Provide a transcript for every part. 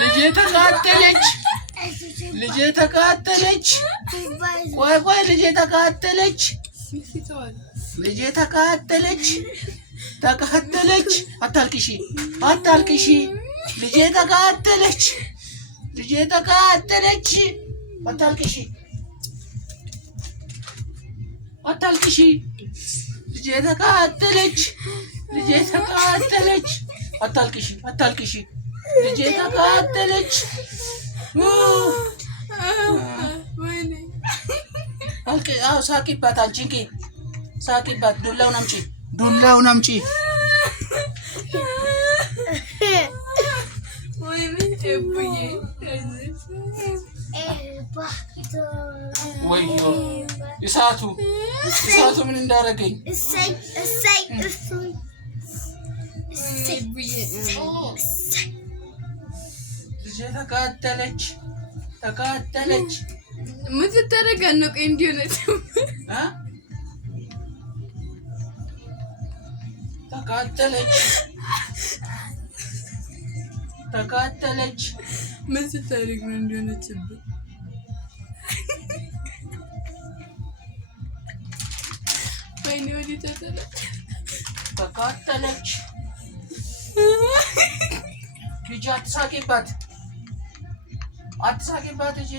ልጄ ተቃጠለች ልጄ ተቃጠለች ቆይ ልጄ ተቃጠለች ልጄ ተቃጠለች አታልቅሺ ልጄ ተቃጠለች አታልቅሺ ልጄ ተቃጠለች አታልቅሺ ልጄ ተቃጠለች አው ሳቂባት አንቺ ሳቂባት ዱላውን አምጪ ወይዮ እሳቱ ምን እንዳረገኝ ልጄ ተቃጠለች ምን ትደረጋ ነው? ቆይ እንዲሆነች ተቃጠለች ምን ትደረግ ነው እንዲሆነችብህ? ወይኔ ወዲህ ተቃጠለች ልጄ አትሳቂባት እጄ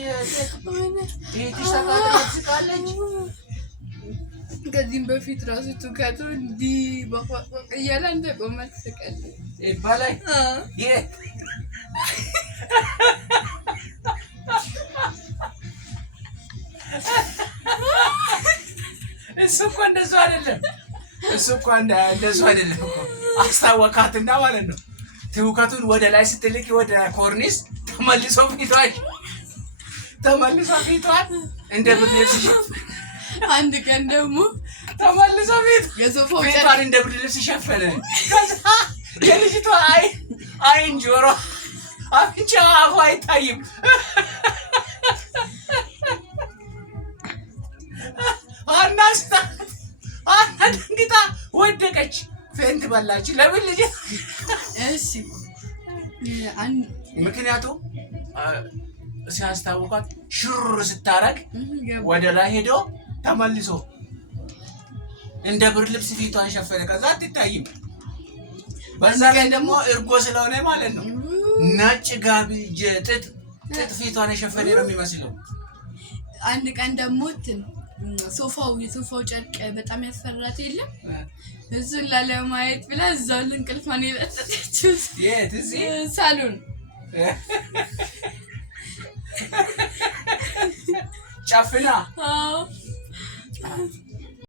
ቤትሽ ተቃጠለች ከዚህም በፊት ራሱ ትውካቱ እንዲህ በቋቋቅ እያለ አንተ ቆመህ ትስቃለህ ይባላል እሱ እኮ እንደሱ አይደለም እኮ አስታወካትና ማለት ነው። ትውከቱን ወደ ላይ ስትልቂ ወደ ኮርኒስ ተመልሶ ፊቷን እንደ ብርድ ልብስ አንድ ቀን ደግሞ ተመልሶ ፊቷን እንደ ብርድ ልብስ ሸፈነ። ከዛ የልጅቷ አይን ጆሮ አፍንጫዋ አፏ አይታይም። ደንግጣ ወደቀች፣ ፌንት በላች። ለምን ልጅ? እሺ ምክንያቱም ሲያስታውቃት ሽር ስታረግ ወደ ላይ ሄዶ ተመልሶ እንደ ብርድ ልብስ ፊቷን ሸፈነ። ከዛ አትታይም። በዛ ላይ ደግሞ እርጎ ስለሆነ ማለት ነው ነጭ ጋቢ ጥጥ ፊቷን የሸፈነ ነው የሚመስለው። አንድ ቀን ደግሞ የሶፋው ጨርቅ በጣም ያስፈራት የለም እሱን ላለማየት ብላ እዛው እንቅልፏን የለጠጠችው ሳሎን ጨፍና